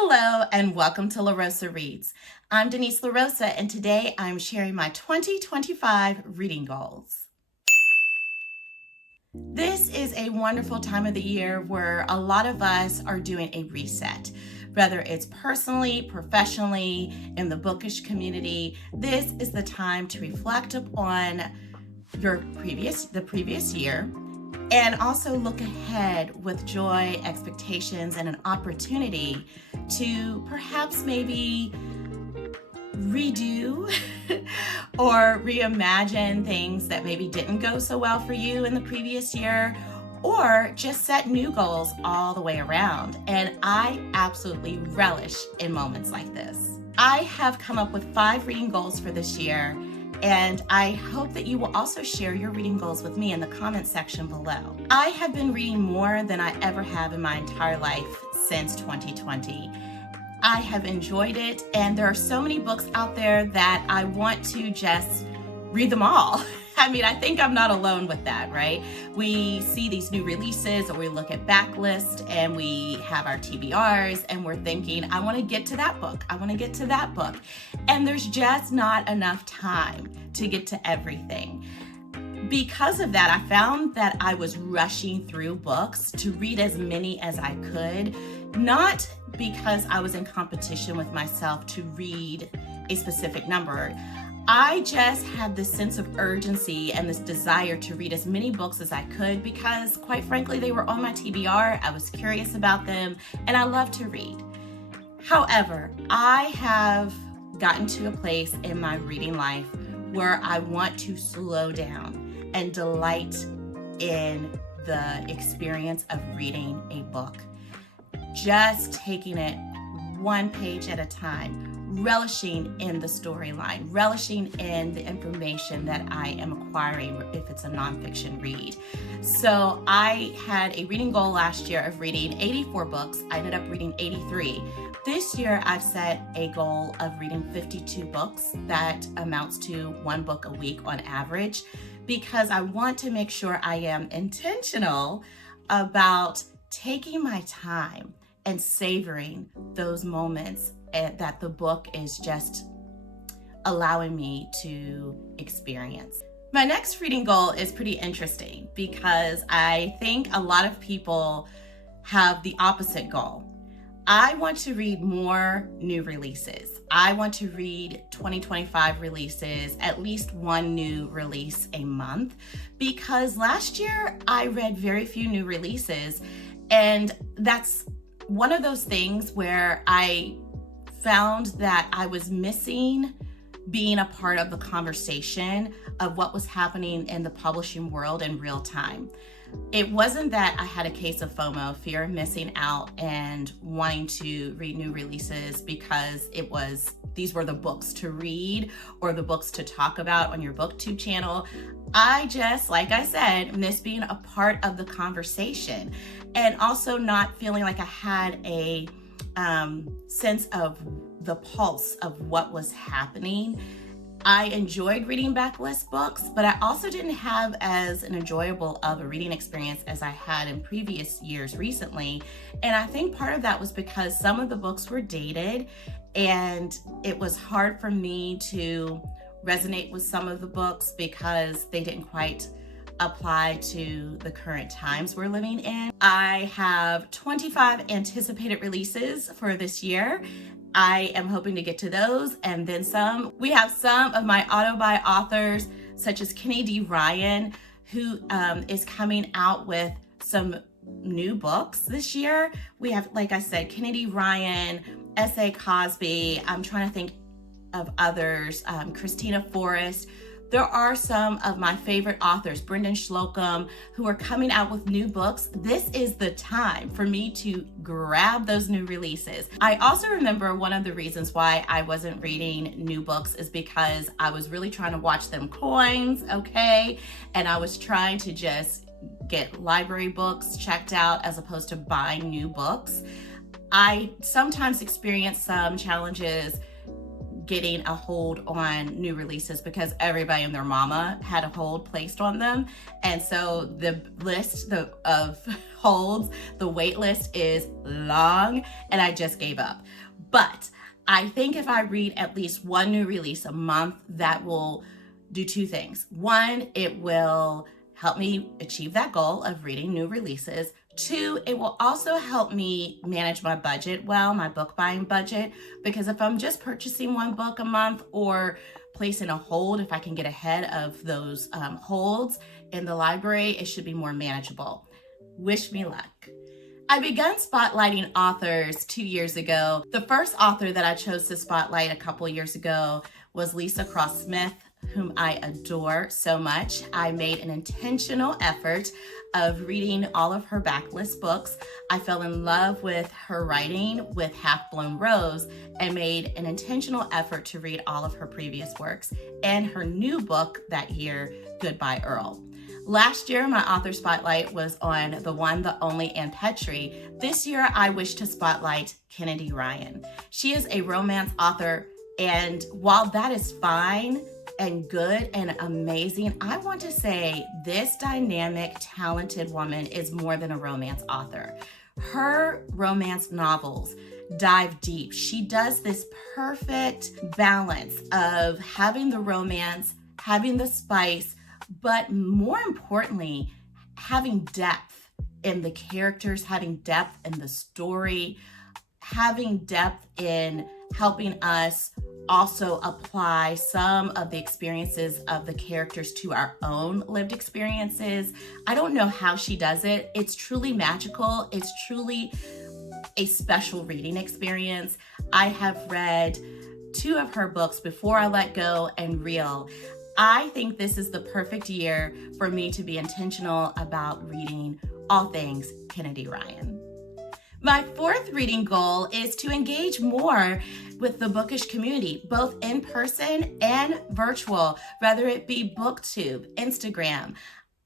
Hello and welcome to LaRosa Reads. I'm Denise LaRosa and today I'm sharing my 2025 reading goals. This is a wonderful time of the year where a lot of us are doing a reset. Whether it's personally, professionally, in the bookish community, this is the time to reflect upon the previous year and also look ahead with joy, expectations, and an opportunity to perhaps maybe redo or reimagine things that maybe didn't go so well for you in the previous year, or just set new goals all the way around. And I absolutely relish in moments like this. I have come up with 5 reading goals for this year, and I hope that you will also share your reading goals with me in the comment section below. I have been reading more than I ever have in my entire life since 2020. I have enjoyed it, and there are so many books out there that I want to just read them all. I mean, I think I'm not alone with that, right? We see these new releases, or we look at backlist and we have our TBRs and we're thinking, I want to get to that book. I want to get to that book. And there's just not enough time to get to everything. Because of that, I found that I was rushing through books to read as many as I could, not because I was in competition with myself to read a specific number. I just had this sense of urgency and this desire to read as many books as I could because, quite frankly, they were on my TBR. I was curious about them, and I love to read. However, I have gotten to a place in my reading life where I want to slow down and delight in the experience of reading a book. Just taking it one page at a time, relishing in the storyline, relishing in the information that I am acquiring if it's a nonfiction read. So I had a reading goal last year of reading 84 books. I ended up reading 83. This year I've set a goal of reading 52 books. That amounts to 1 book a week on average, because I want to make sure I am intentional about taking my time and savoring those moments that the book is just allowing me to experience. My next reading goal is pretty interesting because I think a lot of people have the opposite goal. I want to read more new releases. I want to read 2025 releases, at least 1 new release a month, because last year I read very few new releases, and that's one of those things where I found that I was missing being a part of the conversation of what was happening in the publishing world in real time. It wasn't that I had a case of FOMO, fear of missing out, and wanting to read new releases because these were the books to read or the books to talk about on your BookTube channel. I just, like I said, miss being a part of the conversation, and also not feeling like I had a sense of the pulse of what was happening. I enjoyed reading backlist books, but I also didn't have as an enjoyable of a reading experience as I had in previous years recently. And I think part of that was because some of the books were dated, and it was hard for me to resonate with some of the books because they didn't quite apply to the current times we're living in. I have 25 anticipated releases for this year. I am hoping to get to those and then some. We have some of my auto-buy authors, such as Kenny D. Ryan, who is coming out with some new books this year. We have, like I said, Kenny D. Ryan, S.A. Cosby. I'm trying to think of others, Christina Forrest. There are some of my favorite authors, Brendan Slocum, who are coming out with new books. This is the time for me to grab those new releases. I also remember one of the reasons why I wasn't reading new books is because I was really trying to watch them coins, okay? And I was trying to just get library books checked out as opposed to buying new books. I sometimes experience some challenges getting a hold on new releases because everybody and their mama had a hold placed on them. And so the list of holds, the wait list is long, and I just gave up. But I think if I read at least one new release a month, that will do two things. One, it will help me achieve that goal of reading new releases. Two, it will also help me manage my budget well, my book buying budget, because if I'm just purchasing one book a month or placing a hold, if I can get ahead of those holds in the library, it should be more manageable. Wish me luck. I began spotlighting authors 2 years ago. The first author that I chose to spotlight a couple years ago was Lisa Cross Smith, whom I adore so much. I made an intentional effort of reading all of her backlist books. I fell in love with her writing with Half Blown Rose and made an intentional effort to read all of her previous works and her new book that year, Goodbye Earl. Last year, my author spotlight was on the one, the only Ann Petrie. This year, I wish to spotlight Kennedy Ryan. She is a romance author, and while that is fine and good and amazing, I want to say this dynamic, talented woman is more than a romance author. Her romance novels dive deep. She does this perfect balance of having the romance, having the spice, but more importantly, having depth in the characters, having depth in the story, having depth in helping us also apply some of the experiences of the characters to our own lived experiences. I don't know how she does it. It's truly magical. It's truly a special reading experience. I have read 2 of her books, Before I Let Go and Real. I think this is the perfect year for me to be intentional about reading all things Kennedy Ryan. My fourth reading goal is to engage more with the Bookish community, both in person and virtual, whether it be BookTube, Instagram.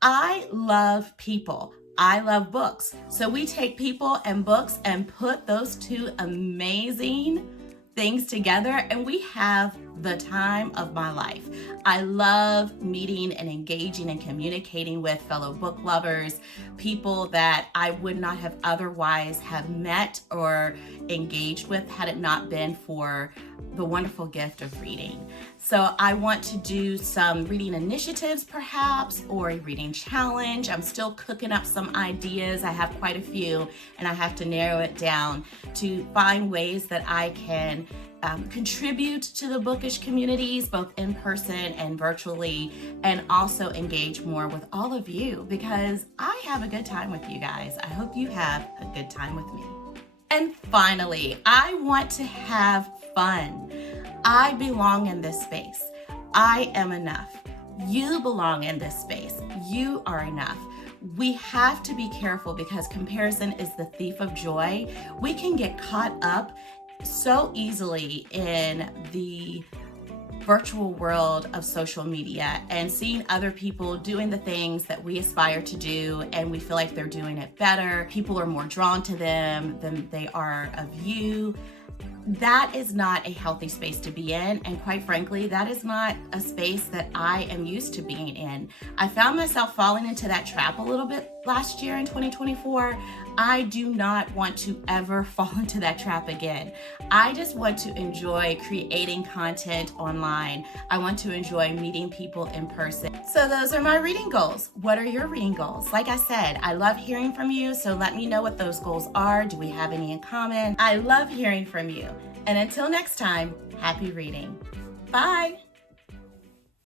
I love people. I love books. So we take people and books and put those two amazing things together, and we have the time of my life. I love meeting and engaging and communicating with fellow book lovers, people that I would not have otherwise have met or engaged with had it not been for the wonderful gift of reading. So I want to do some reading initiatives perhaps, or a reading challenge. I'm still cooking up some ideas. I have quite a few, and I have to narrow it down to find ways that I can contribute to the bookish communities, both in person and virtually, and also engage more with all of you, because I have a good time with you guys. I hope you have a good time with me. And finally, I want to have fun. I belong in this space. I am enough. You belong in this space. You are enough. We have to be careful because comparison is the thief of joy. We can get caught up so easily in the virtual world of social media and seeing other people doing the things that we aspire to do, and we feel like they're doing it better. People are more drawn to them than they are of you. That is not a healthy space to be in, and quite frankly, that is not a space that I am used to being in. I found myself falling into that trap a little bit last year in 2024. I do not want to ever fall into that trap again. I just want to enjoy creating content online. I want to enjoy meeting people in person. So those are my reading goals. What are your reading goals? Like I said, I love hearing from you, so let me know what those goals are. Do we have any in common? I love hearing from you. And until next time, happy reading. Bye.